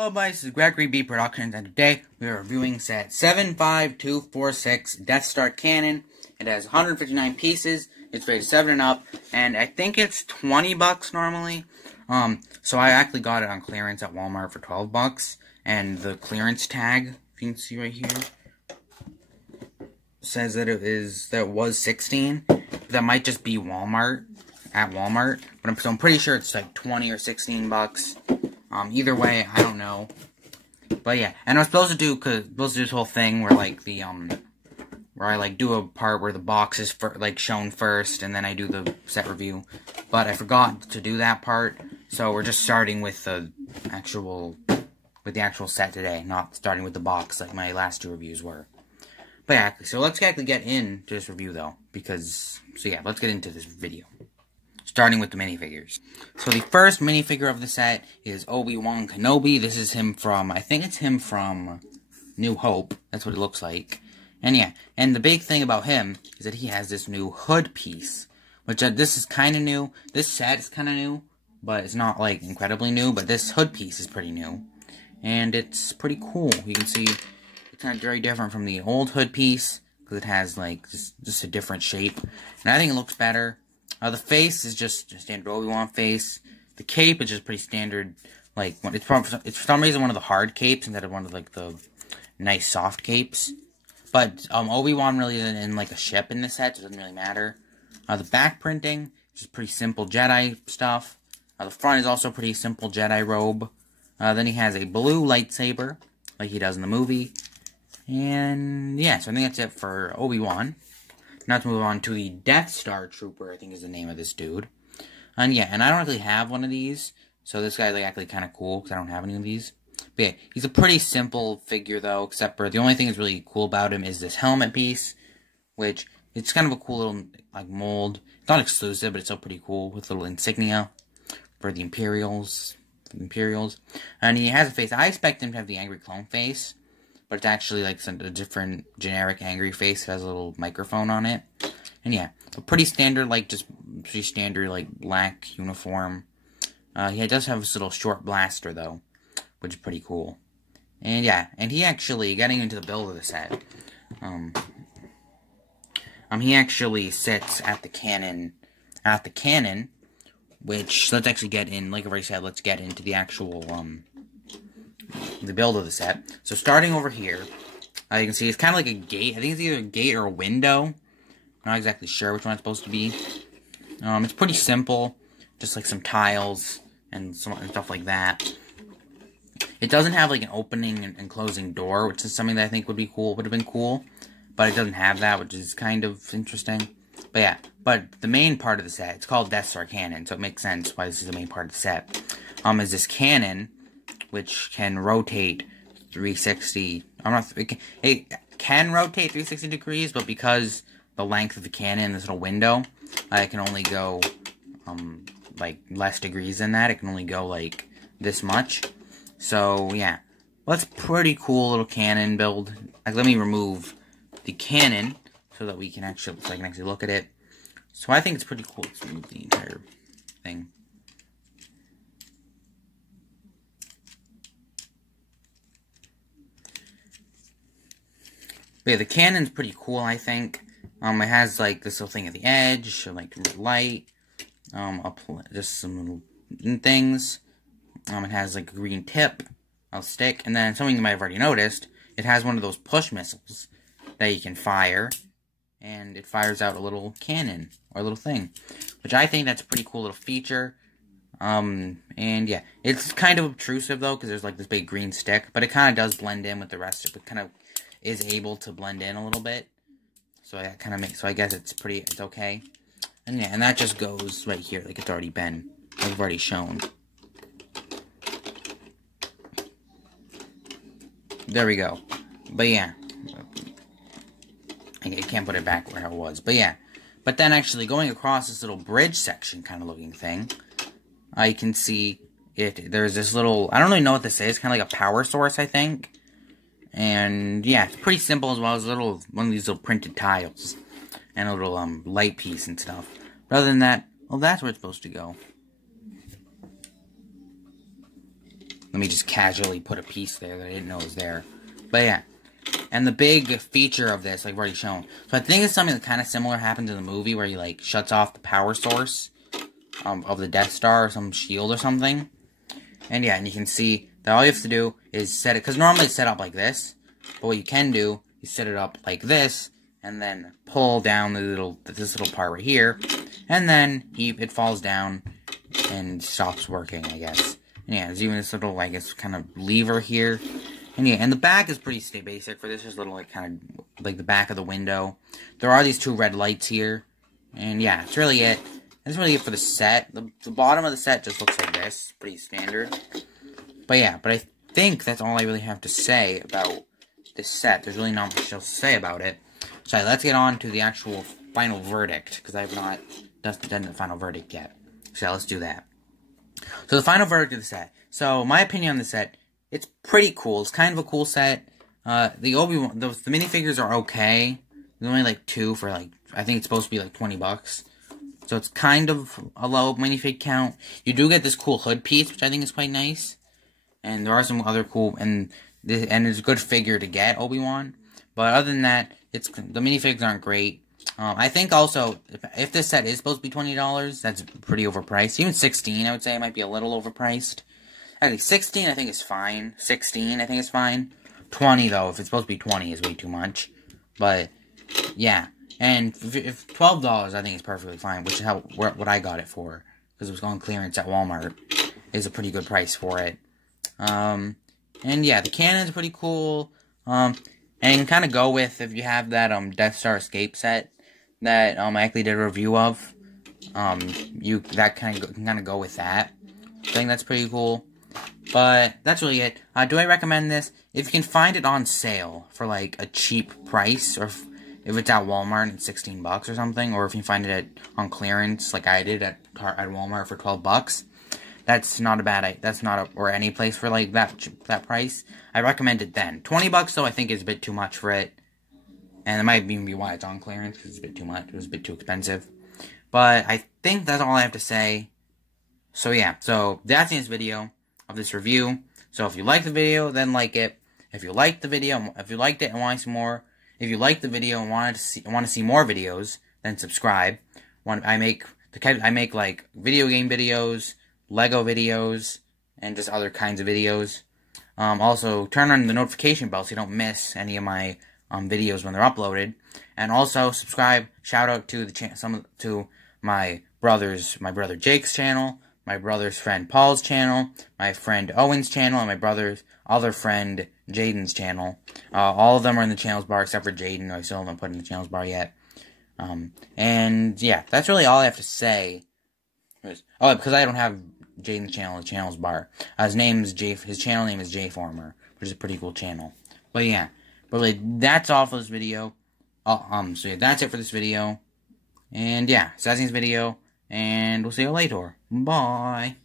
Hello, guys, this is G.A.B Productions, and today we are reviewing set 75246 Death Star Cannon. It has 159 pieces, it's rated 7 and up, and I think it's 20 bucks normally. So I actually got it on clearance at Walmart for 12 bucks, and the clearance tag, if you can see right here, says that it was 16. That might just be Walmart, at Walmart, but I'm pretty sure it's like 20 or 16 bucks. Either way, I don't know. But yeah, and I was supposed to do this whole thing where like where I like do a part where the box is shown first, and then I do the set review. But I forgot to do that part, so we're just starting with the actual set today, not starting with the box like my last two reviews were. But yeah, so let's actually get into this review though, let's get into this video. Starting with the minifigures. So the first minifigure of the set is Obi-Wan Kenobi. This is him from, I think it's him from New Hope. That's what it looks like. And yeah, and the big thing about him is that he has this new hood piece, which this is kind of new. This set is kind of new, but it's not like incredibly new, but this hood piece is pretty new. And it's pretty cool. You can see it's kind of very different from the old hood piece, because it has like just a different shape. And I think it looks better. The face is just a standard Obi-Wan face. The cape is just pretty standard. Like, it's for some reason one of the hard capes instead of one of like the nice soft capes. But Obi-Wan really isn't in like a ship in this set, so it doesn't really matter. The back printing is just pretty simple Jedi stuff. The front is also pretty simple Jedi robe. Then he has a blue lightsaber, like he does in the movie. And yeah, so I think that's it for Obi-Wan. Now to move on to the Death Star Trooper, I think is the name of this dude. And yeah, and I don't really have one of these, so this guy's like actually kind of cool, because I don't have any of these. But yeah, he's a pretty simple figure though, except for the only thing that's really cool about him is this helmet piece, which it's kind of a cool little like mold. It's not exclusive, but it's still pretty cool with little insignia for the Imperials. And he has a face. I expect him to have the angry clone face, but it's actually like a different generic angry face. It has a little microphone on it. And yeah, a pretty standard, pretty standard, black uniform. He does have this little short blaster, though, which is pretty cool. And yeah, and he actually, getting into the build of the set, he actually sits at the cannon, which, let's actually get in, like I've already said, let's get into the actual, the build of the set. So starting over here, you can see it's kind of like a gate. I think it's either a gate or a window. I'm not exactly sure which one it's supposed to be. It's pretty simple, just like some tiles and stuff like that. It doesn't have like an opening and closing door, which is something that I think would have been cool. But it doesn't have that, which is kind of interesting. But yeah, but the main part of the set, it's called Death Star Cannon, so it makes sense why this is the main part of the set. Is this cannon, which can rotate 360. It can rotate 360 degrees, but because the length of the cannon, this little window, it can only go like less degrees than that. It can only go like this much. So yeah, well, that's pretty cool little cannon build. Like, let me remove the cannon so that I can actually look at it. So I think it's pretty cool. Let's remove the entire thing. But yeah, the cannon's pretty cool, I think. It has, like, this little thing at the edge, like, light, just some little things. It has, like, a green tip, a stick, and then something you might have already noticed, it has one of those push missiles that you can fire, and it fires out a little cannon, or a little thing, which I think that's a pretty cool little feature. And yeah, it's kind of obtrusive, though, because there's, like, this big green stick, but it kind of does blend in with the rest of it, kind of is able to blend in a little bit, so that kind of makes, so I guess it's okay, and yeah, and that just goes right here, like it's already been, like I've already shown. There we go. But yeah, I can't put it back where it was, but yeah, but then actually going across this little bridge section kind of looking thing, I can see there's this little, I don't really know what this is, kind of like a power source, I think. And yeah, it's pretty simple, as well as one of these little printed tiles and a little light piece and stuff. But other than that, well, that's where it's supposed to go. Let me just casually put a piece there that I didn't know was there. But yeah. And the big feature of this, like I've already shown. So I think it's something that kind of similar happened in the movie where he, like, shuts off the power source of the Death Star or some shield or something. And yeah, and you can see that all you have to do is set it, because normally it's set up like this. But what you can do is set it up like this, and then pull down this little part right here. And then it falls down and stops working, I guess. And yeah, there's even this little, I guess, kind of lever here. And yeah, and the back is pretty basic for this. Just little, like, kind of, like, the back of the window. There are these 2 red lights here. And yeah, that's really it. That's really it for the set. The bottom of the set just looks like this. Pretty standard. But yeah, but I think that's all I really have to say about this set. There's really not much else to say about it. So let's get on to the actual final verdict. Because I have not done the final verdict yet. So let's do that. So the final verdict of the set. So my opinion on the set, it's pretty cool. It's kind of a cool set. The minifigures are okay. There's only like 2 for, like, I think it's supposed to be like 20 bucks. So it's kind of a low minifig count. You do get this cool hood piece, which I think is quite nice. And there are some other cool, and it's a good figure to get, Obi-Wan. But other than that, the minifigs aren't great. I think also, if this set is supposed to be $20, that's pretty overpriced. Even 16, I would say, might be a little overpriced. Actually, 16 I think is fine. 16 I think is fine. 20 though, if it's supposed to be 20, is way too much. But yeah, and if $12 I think is perfectly fine, which is what I got it for, because it was on clearance at Walmart. Is a pretty good price for it. And yeah, the cannon's pretty cool. And you can kind of go with, if you have that Death Star Escape set that I actually did a review of. You can kind of go with that. I think that's pretty cool. But that's really it. Do I recommend this? If you can find it on sale for, like, a cheap price, or if it's at Walmart and it's 16 bucks or something, or if you find it on clearance like I did at Walmart for 12 bucks, that's not a bad, or any place for, like, that price. I recommend it then. 20 bucks though I think is a bit too much for it. And it might even be why it's on clearance, because it's a bit too much. It was a bit too expensive. But I think that's all I have to say. So yeah, so that's this video of this review. So if you like the video, then like it. If you liked it and want to see more, if you liked the video and want to see more videos, then subscribe. I make like video game videos, Lego videos, and just other kinds of videos. Also turn on the notification bell so you don't miss any of my videos when they're uploaded. And also subscribe. Shout out to to my brother Jake's channel, my brother's friend Paul's channel, my friend Owen's channel, and my brother's other friend Jaden's channel. All of them are in the channels bar except for Jaden, who I still haven't put in the channels bar yet. And yeah, that's really all I have to say. Oh, because I don't have Jaden's channel in the channels bar. His channel name is JFormer, which is a pretty cool channel. But yeah, really, that's all for this video. So yeah, that's it for this video. And yeah, so that's this video, and we'll see you later. Bye.